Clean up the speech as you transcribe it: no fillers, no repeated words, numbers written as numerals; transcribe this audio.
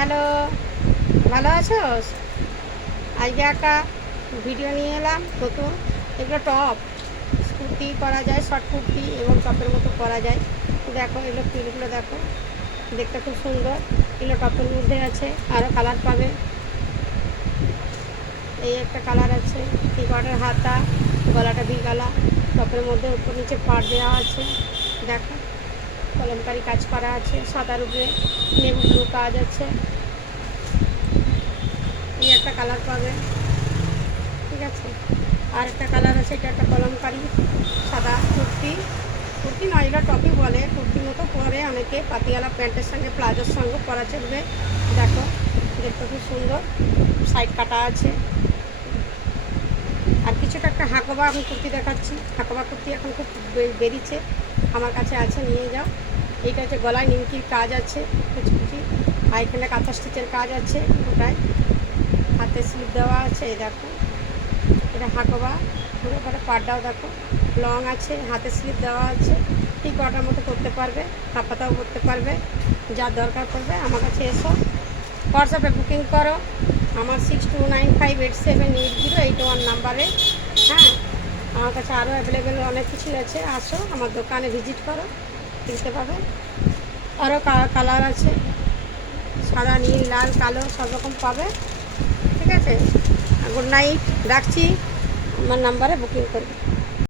Hello, ভালো আছোস? আজকে একটা ভিডিও নিয়ে এলাম নতুন। এগুলো টপ, কুর্তি পরা যায়, শর্ট কুর্তি এবং টপের মতো পরা যায়। দেখো এগুলো পিলগুলো দেখো, দেখতে খুব সুন্দর। এগুলো টপের মধ্যে আছে, আরও কালার পাবে। এই একটা কালার আছে, এই কটার হাতা, গলাটা ভি গলা, টপের মধ্যে উপর নিচে পাড় দেওয়া আছে। দেখো কলমকারি কাজ করা আছে, সাদার উপরে নেভি ব্লু কাজ আছে। এই একটা কালার পাবে, ঠিক আছে। আর একটা কালার আছে, এটা একটা কলমকারি সাদা কুর্তি, কুর্তি নয় এটা টপই বলে, কুর্তির মতো পরে অনেকে পাতিয়ালা প্যান্টের সঙ্গে প্লাজোর সঙ্গে পরা চলবে। দেখো দেখতে খুব সুন্দর, সাইড কাটা আছে। আর কিছুটা একটা হাকোবা আমি কুর্তি দেখাচ্ছি, হাকোবা কুর্তি এখন খুব বেরিয়েছে, আমার কাছে আছে, নিয়ে যাও। এইটা হচ্ছে গলায় নিমকির কাজ আছে কুচি কুচি, আর এখানে কাঁথা স্টিচের কাজ আছে ওটায়, হাতে স্লিপ দেওয়া আছে। এই দেখো এটা হাকোবা, পুরো করে পাড়টাও দেখো লং আছে, হাতে স্লিপ দেওয়া আছে। ঠিক অর্ডার মতো করতে পারবে, হাফাতাও করতে পারবে, যা দরকার পড়বে আমার কাছে এসো, হোয়াটসঅ্যাপে বুকিং করো আমার 6295878081 নাম্বারে। হ্যাঁ, আমার কাছে আরও অ্যাভেলেবেল অনেক কিছু আছে, আসো আমার দোকানে ভিজিট করো, কিনতে পাবে। আরও কালার আছে, সাদা নীল লাল কালো সব রকম পাবে, ঠিক আছে। গুড নাইট, রাখছি, আমার নাম্বারে বুকিং করবে।